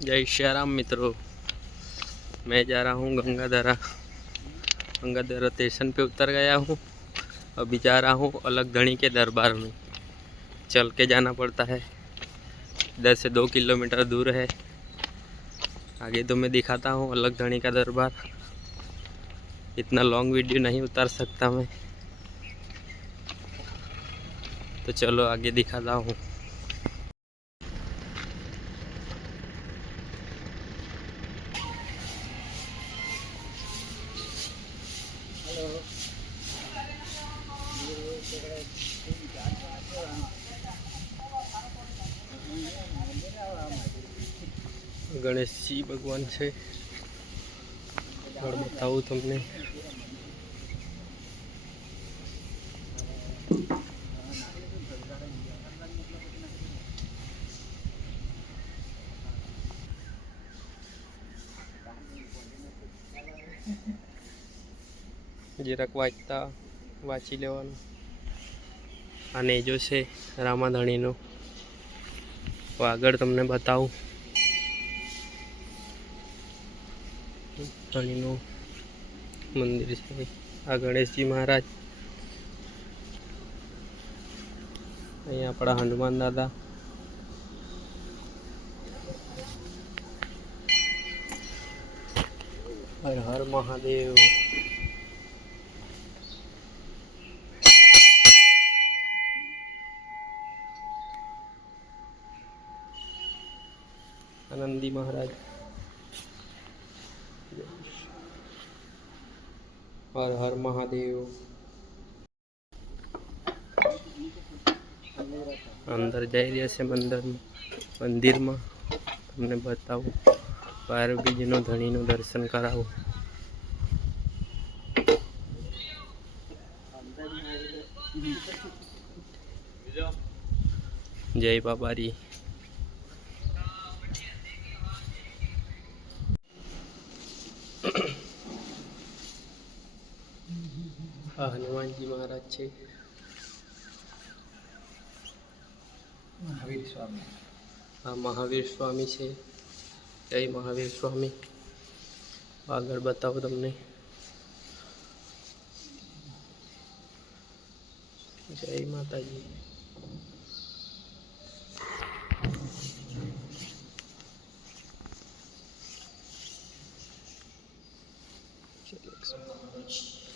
जय श्री राम मित्रों। मैं जा रहा हूँ गंगाधरा स्टेशन पे उतर गया हूँ। अभी जा रहा हूँ अलग धनी के दरबार में। चल के जाना पड़ता है, इधर से 2 किलोमीटर दूर है। आगे तो मैं दिखाता हूँ अलग धनी का दरबार। इतना लॉन्ग वीडियो नहीं उतार सकता मैं, तो चलो आगे दिखाता हूँ। गणेशजी भगवान છે, और बताऊँ तुमने જરાક વાંચી લેવાનું. અને જો છે રામાધણીનું, આગળ તમને બતાવું. ધણીનું મંદિર છે. આ ગણેશજી મહારાજ, અહીંયા આપણા હનુમાન દાદા, હર હર મહાદેવ. आनंदी महाराज, हर हर महादेव. अंदर जाई રહ્યા છે મંદિરમાં. તમને બતાવું, બાર બીજનો ધણીનું દર્શન કરાવું. જય બાબારી. આ હનુમાનજી મહારાજ છે. મહાવીર સ્વામી. આ મહાવીર સ્વામી છે. જય મહાવીર સ્વામી. આગળ બતાવો તમને. જય માતાજી. ચલો.